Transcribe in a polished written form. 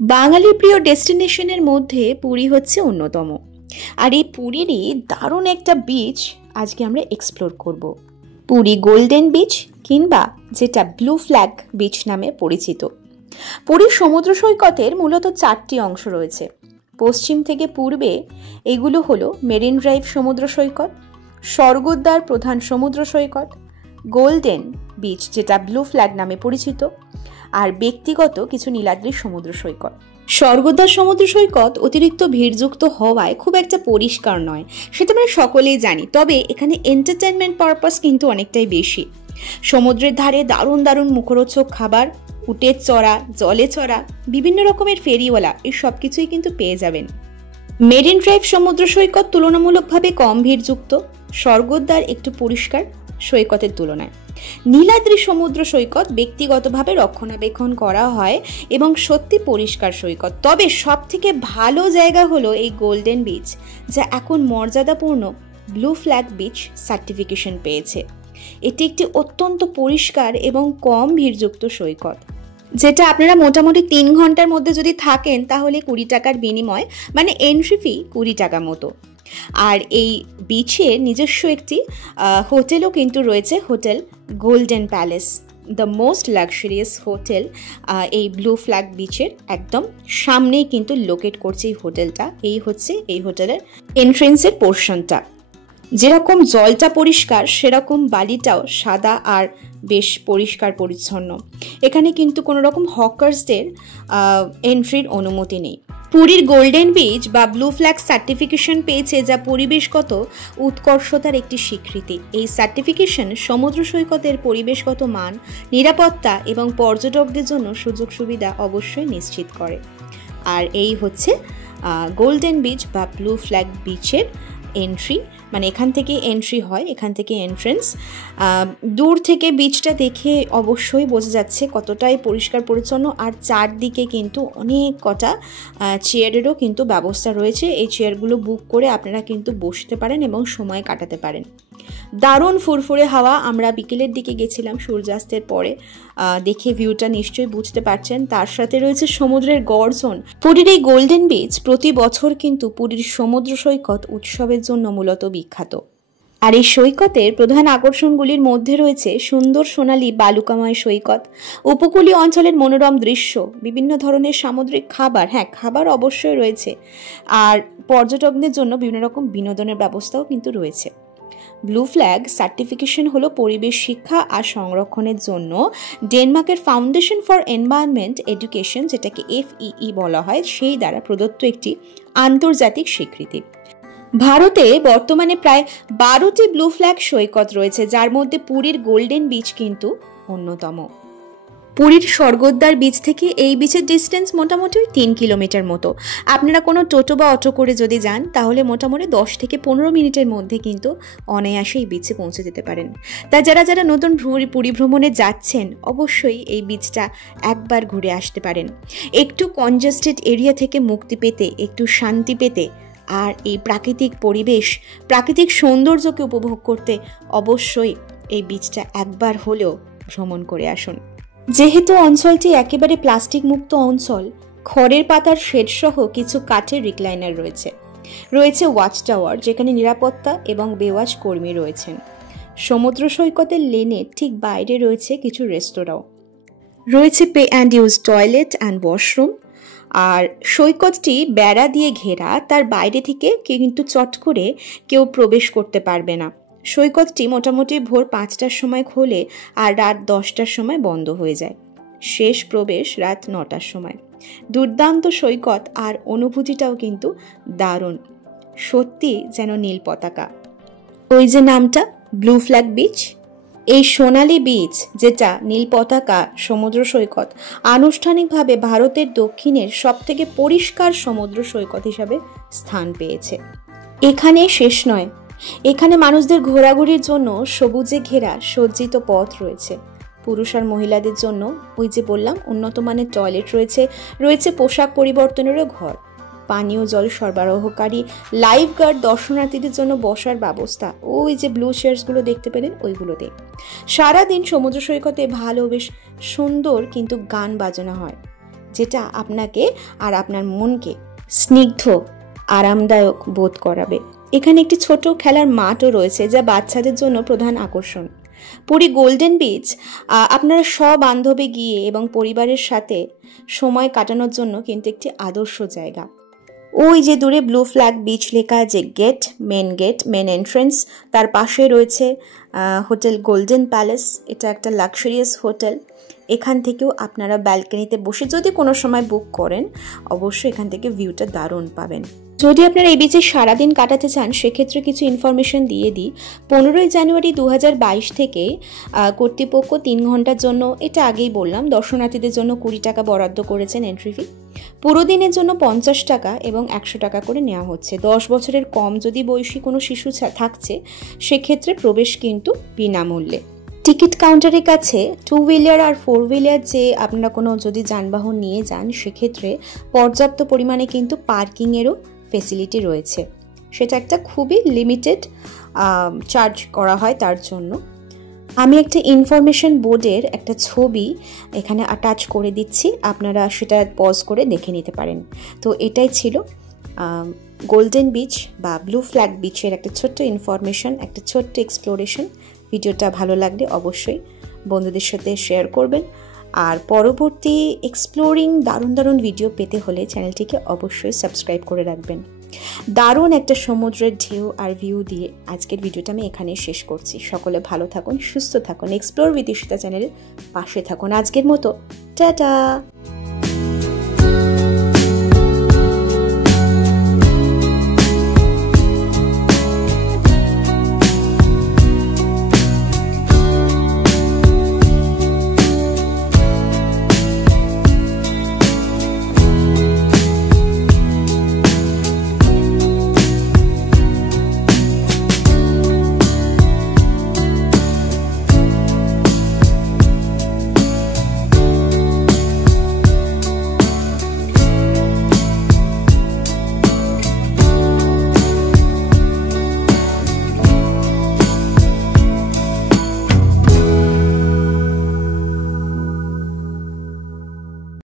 বাঙালির প্রিয় ডেস্টিনেশনের মধ্যে পুরী হচ্ছে অন্যতম। আর এই পুরীরই দারুণ একটা বিচ আজকে আমরা এক্সপ্লোর করব। পুরী গোল্ডেন বিচ, কিংবা যেটা ব্লু ফ্ল্যাগ বিচ নামে পরিচিত। পুরীর সমুদ্র সৈকতের মূলত 4টি অংশ রয়েছে। পশ্চিম থেকে পূর্বে এগুলো হলো মেরিন ড্রাইভ সমুদ্র সৈকত, স্বর্গদ্বার প্রধান সমুদ্র সৈকত, গোল্ডেন বিচ যেটা ব্লু ফ্ল্যাগ নামে পরিচিত, আর ব্যক্তিগত কিছু নীলাদ্রির সমুদ্র সৈকত। স্বর্গদ্বার সমুদ্র সৈকত অতিরিক্ত ভিড়যুক্ত হওয়ায় খুব একটা পরিষ্কার নয়, সেটা আমরা সকলেই জানি। তবে এখানে এন্টারটেনমেন্ট পারপাস কিন্তু অনেকটাই বেশি। সমুদ্রের ধারে দারুণ দারুণ মুখরোচক খাবার, উটের চড়া, জলে চড়া, বিভিন্ন রকমের ফেরিওয়ালা, এই সব কিছুই কিন্তু পেয়ে যাবেন। মেরিন ড্রাইভ সমুদ্র সৈকত তুলনামূলকভাবে কম ভিড়যুক্ত, স্বর্গদ্বার একটু পরিষ্কার সৈকতের তুলনায়। নীলাদ্রি সমুদ্র সৈকত ব্যক্তিগতভাবে রক্ষণাবেক্ষণ করা হয় এবং সত্যি পরিষ্কার সৈকত। তবে সব থেকে ভালো জায়গা হলো এই গোল্ডেন বিচ, যা এখন মর্যাদাপূর্ণ ব্লু ফ্ল্যাগ বিচ সার্টিফিকেশন পেয়েছে। এটি একটি অত্যন্ত পরিষ্কার এবং কম ভিড়যুক্ত সৈকত, যেটা আপনারা মোটামুটি 3 ঘন্টার মধ্যে যদি থাকেন তাহলে 20 টাকার বিনিময়, মানে এন্ট্রি ফি 20 টাকা মতো। আর এই বিচের নিজস্ব একটি হোটেলও কিন্তু রয়েছে, hotel golden palace, the most luxurious hotel. এই ব্লু ফ্ল্যাগ বিচের একদম সামনেই কিন্তু লোকেট করছে এই হোটেলটা। এই হচ্ছে এই হোটেলের এন্ট্রেন্সের পোর্শনটা। যেরকম জলটা পরিষ্কার, সেরকম বালিটাও সাদা আর বেশ পরিষ্কার পরিচ্ছন্ন। এখানে কিন্তু কোনো রকম হকার্সদের এন্ট্রির অনুমতি নেই। পুরীর গোল্ডেন বিচ বা ব্লু ফ্ল্যাগ সার্টিফিকেশন পেয়েছে, যা পরিবেশগত উৎকর্ষতার একটি স্বীকৃতি। এই সার্টিফিকেশন সমুদ্র সৈকতের পরিবেশগত মান, নিরাপত্তা এবং পর্যটকদের জন্য সুযোগ সুবিধা অবশ্যই নিশ্চিত করে। আর এই হচ্ছে গোল্ডেন বিচ বা ব্লু ফ্ল্যাগ বিচের এন্ট্রি, মানে এখান থেকে এন্ট্রি হয়, এখান থেকে এন্ট্রেন্স। দূর থেকে বিচটা দেখে অবশ্যই বোঝা যাচ্ছে কতটাই পরিষ্কার পরিচ্ছন্ন। আর চারদিকে কিন্তু অনেক কটা চেয়ারেরও কিন্তু ব্যবস্থা রয়েছে। এই চেয়ারগুলো বুক করে আপনারা কিন্তু বসতে পারেন এবং সময় কাটাতে পারেন। দারুণ ফুরফুরে হাওয়া। আমরা বিকেলের দিকে গেছিলাম সূর্যাস্তের পরে, দেখে ভিউটা নিশ্চয়ই বুঝতে পারছেন। তার সাথে রয়েছে সমুদ্রের গর্জন। পুরীর এই গোল্ডেন বিচ প্রতি বছর কিন্তু পুরীর সমুদ্র সৈকত উৎসবের জন্য মূলত বিখ্যাত। আর এই সৈকতের প্রধান আকর্ষণগুলির মধ্যে রয়েছে সুন্দর সোনালী বালুকাময় সৈকত, উপকূলীয় অঞ্চলের মনোরম দৃশ্য, বিভিন্ন ধরনের সামুদ্রিক খাবার, হ্যাঁ খাবার অবশ্যই রয়েছে, আর পর্যটকদের জন্য বিভিন্ন রকম বিনোদনের ব্যবস্থাও কিন্তু রয়েছে। ব্লু ফ্ল্যাগ সার্টিফিকেশন হলো পরিবেশ শিক্ষা আর সংরক্ষণের জন্য ডেনমার্কের ফাউন্ডেশন ফর এনভায়রনমেন্ট এডুকেশন, যেটাকে FEE বলা হয়, সেই দ্বারা প্রদত্ত একটি আন্তর্জাতিক স্বীকৃতি। ভারতে বর্তমানে প্রায় 12টি ব্লু ফ্ল্যাগ সৈকত রয়েছে, যার মধ্যে পুরীর গোল্ডেন বিচ কিন্তু অন্যতম। পুরীর স্বর্গদ্বার বিচ থেকে এই বিচের ডিস্টেন্স মোটামুটি 3 কিলোমিটার মতো। আপনারা কোনো টোটো বা অটো করে যদি যান তাহলে মোটামুটি 10 থেকে 15 মিনিটের মধ্যে কিন্তু অনায়াসে এই বিচে পৌঁছে যেতে পারেন। তাই যারা নতুন পুরী ভ্রমণে যাচ্ছেন অবশ্যই এই বিচটা একবার ঘুরে আসতে পারেন। একটু কনজেস্টেড এরিয়া থেকে মুক্তি পেতে, একটু শান্তি পেতে, আর এই প্রাকৃতিক পরিবেশ, প্রাকৃতিক সৌন্দর্যকে উপভোগ করতে অবশ্যই এই বিচটা একবার হলেও ভ্রমণ করে আসুন। যেহেতু অঞ্চলটি একেবারে প্লাস্টিক মুক্ত অঞ্চল, খড়ের পাতার শেড সহ কিছু কাঠের রিক্লাইনার রয়েছে ওয়াচ টাওয়ার, যেখানে নিরাপত্তা এবং বেওয়াচ কর্মী রয়েছেন। সমুদ্র সৈকতের লেনের ঠিক বাইরে রয়েছে কিছু রেস্তোরাঁও, রয়েছে pay and use toilet and washroom. আর সৈকতটি বেড়া দিয়ে ঘেরা, তার বাইরে থেকে কিন্তু চট করে কেউ প্রবেশ করতে পারবে না। সৈকতটি মোটামুটি ভোর 5টার সময় খোলে আর রাত 10টার সময় বন্ধ হয়ে যায়। শেষ প্রবেশ রাত 9টার সময়। দুর্দান্ত সৈকত, আর অনুভূতিটাও কিন্তু দারুণ, সত্যি যেন নীল পতাকা। ওই যে নামটা ব্লু ফ্ল্যাগ বিচ, এই সোনালী বিচ যেটা নীল পতাকা সমুদ্র সৈকত, আনুষ্ঠানিকভাবে ভারতের দক্ষিণের সবথেকে পরিষ্কার সমুদ্র সৈকত হিসাবে স্থান পেয়েছে। এখানে শেষ নয়, এখানে মানুষদের ঘোরাঘুরির জন্য সবুজে ঘেরা সজ্জিত পথ রয়েছে। পুরুষ আর মহিলাদের জন্য ওই যে বললাম উন্নত মানের টয়লেট রয়েছে পোশাক পরিবর্তনেরও ঘর, পানীয় জল সরবরাহকারী, লাইফ গার্ড, দর্শনার্থীদের জন্য বসার ব্যবস্থা। ওই যে ব্লু চেয়ারসগুলো দেখতে পেলেন, ওইগুলোতে সারাদিন সমুদ্র সৈকতে ভালো বেশ সুন্দর কিন্তু গান বাজনা হয়। যেটা আপনাকে আর আপনার মনকে স্নিগ্ধ আরামদায়ক বোধ করাবে। এখানে একটি ছোট খেলার মাঠও রয়েছে, যা বাচ্চাদের জন্য প্রধান আকর্ষণ। পুরী গোল্ডেন বিচ আপনারা সবান্ধবে গিয়ে এবং পরিবারের সাথে সময় কাটানোর জন্য কিন্তু একটি আদর্শ জায়গা। ওই যে দূরে ব্লু ফ্ল্যাগ বিচ লেখা যে গেট, মেন এন্ট্রেন্স, তার পাশে রয়েছে হোটেল গোল্ডেন প্যালেস। এটা একটা লাক্সারিয়াস হোটেল। এখান থেকেও আপনারা ব্যালকনিতে বসে যদি কোনো সময় বুক করেন, অবশ্যই এখান থেকে ভিউটা দারুণ পাবেন। যদি আপনারা এই বিচে সারাদিন কাটাতে চান, সেক্ষেত্রে কিছু ইনফরমেশন দিয়ে দিই। 15ই জানুয়ারি 2022 থেকে কর্তৃপক্ষ 3 ঘন্টার জন্য, এটা আগেই বললাম, দর্শনার্থীদের জন্য 20 টাকা বরাদ্দ করেছেন এন্ট্রি ফি। পুরো দিনের জন্য 50 টাকা এবং 100 টাকা করে নেওয়া হচ্ছে। 10 বছরের কম যদি বয়সী কোনো শিশু থাকছে, সেক্ষেত্রে প্রবেশ কিন্তু বিনামূল্যে। টিকিট কাউন্টারের কাছে 2 হুইলার আর 4 হুইলার যে আপনারা কোনো যদি যানবাহন নিয়ে যান, সেক্ষেত্রে পর্যাপ্ত পরিমাণে কিন্তু পার্কিংয়েরও ফেসিলিটি রয়েছে। সেটা একটা খুবই লিমিটেড চার্জ করা হয় তার জন্য। আমি একটা ইনফরমেশন বোর্ডের একটা ছবি এখানে অ্যাটাচ করে দিচ্ছি, আপনারা সেটা পজ করে দেখে নিতে পারেন। তো এটাই ছিল গোল্ডেন বিচ বা ব্লু ফ্ল্যাগ বিচের একটা ছোট্ট ইনফরমেশন, একটা ছোট্ট এক্সপ্লোরেশন। ভিডিওটা ভালো লাগলে অবশ্যই বন্ধুদের সাথে শেয়ার করবেন। আর পরবর্তী এক্সপ্লোরিং দারুণ ভিডিও পেতে হলে চ্যানেলটিকে অবশ্যই সাবস্ক্রাইব করে রাখবেন। দারুণ একটা সমুদ্রের ঢেউ আর ভিউ দিয়ে আজকের ভিডিওটা আমি এখানে শেষ করছি। সকলে ভালো থাকুন, সুস্থ থাকুন, এক্সপ্লোর উইথ ঈশিতা চ্যানেলের পাশে থাকুন। আজকের মতো টাটা।